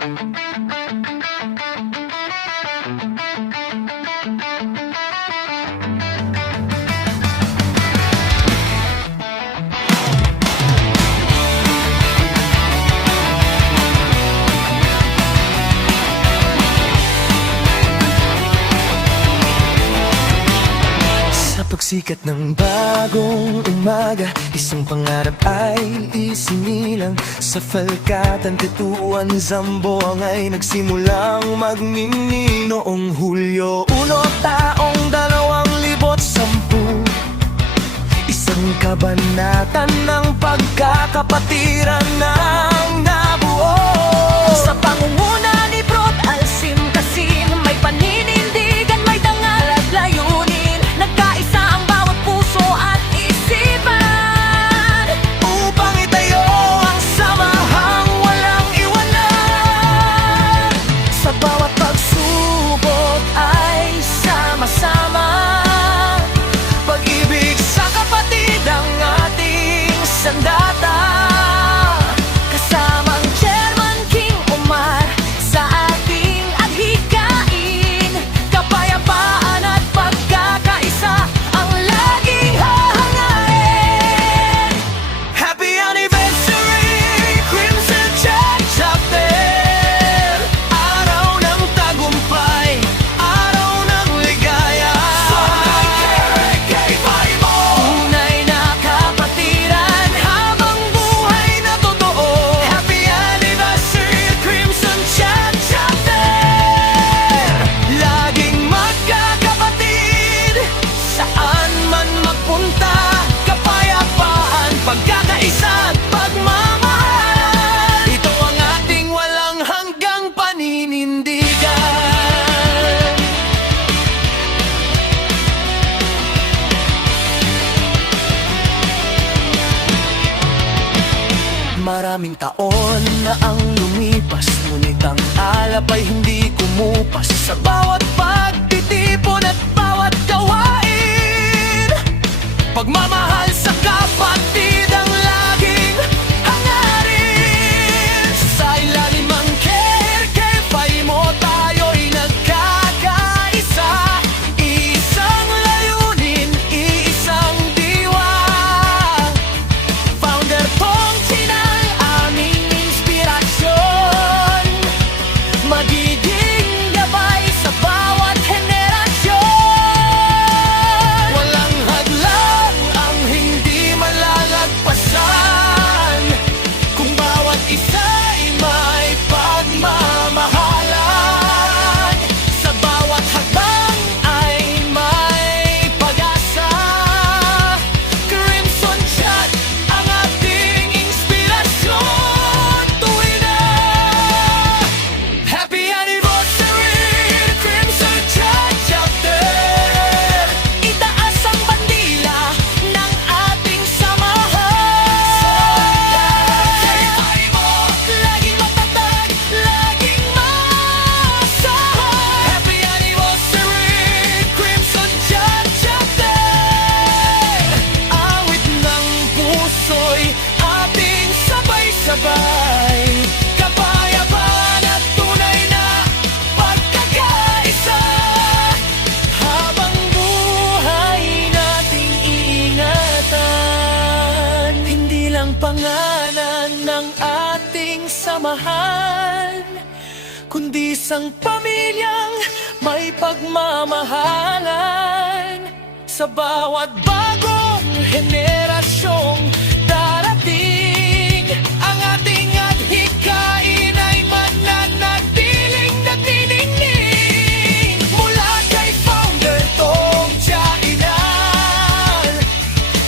Sa pagsikat ng bagong umaga, isang pangarap ay isinilang. Sa Falkatan, Tetuan, Zamboanga ay nagsimulang magniningning. Noong Hulyo 1, taong 2010, isang kabanatan ng pagkakapatiran ng nabuo. Sa pangunguna ni Prod Alcim Casim, may paninindigan, may dangal at layunin. Nagkaisa ang bawat puso at isipan upang itayo ang samahang walang iwanan. Sa bawat pagsubok ay sama-sama, pag-ibig sa kapatid ang ating sandata. Kasamang Chairman King Omar sa ating adhikain, kapayapaan at pagkakaisa ang laging hahangain. Happy anniversary, Crimson Chat Chapter! Araw ng tagumpay, araw ng ligaya. Kay mo, tunay na kapatiran habang buhay na totoo. Happy anniversary, Crimson Chat Chapter! Laging magkakapatid, saan man magpunta. Kapayapaan, pagkakaisa at pagmamahal, ito ang ating walang hanggang paninindigan. Maraming taon na ang lumipas, ngunit ang alap ay hindi kumupas. Sa bawat pagtitipon at bawat gawain, pagmamahal sa kapatid ang laging hangarin. Sa ilalim ang Kay mo, tayo'y nagkakaisa. Isang layunin, iisang diwa. Founder Tong Chinang aming inspirasyon, magiging gabay sa bawat henerasyon. Walang hadlang ang hindi malalagpasan, kung bawat isa'y may pagmamahalan. Sa bawat hakbang ay may pag-asa. Crimson Chat ang ating inspirasyon tuwing na. Happy anniversary, Crimson Chat Chapter! Itaas ang bandila ng ating samahan. Laging matatag, laging maasahan. Happy anniversary, Crimson Chat Chapter! Awit ng puso'y ating sabay-sabay. Kapayapaan at tunay na pagkakaisa, habang buhay nating iingatan. Hindi lang pangalan ng ating samahan, kundi isang pamilyang may pagmamahalan. Sa bawat bagong henerasyong darating, ang ating adhikain ay mananatiling nagniningning. Mula kay Founder Tong Chainan,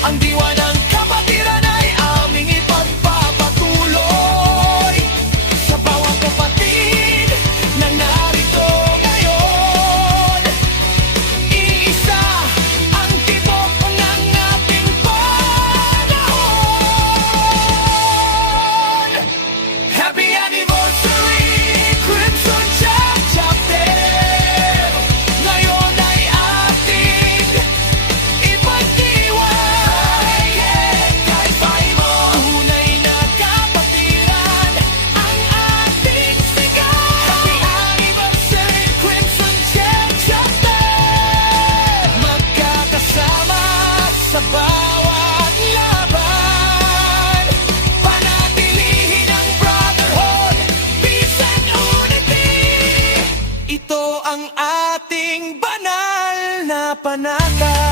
ang diwa ng kapatiran ay aming ipagpapatuloy. Sa bawat kapatid na narito ngayon, iisa ang tibok ng ating pag na panata.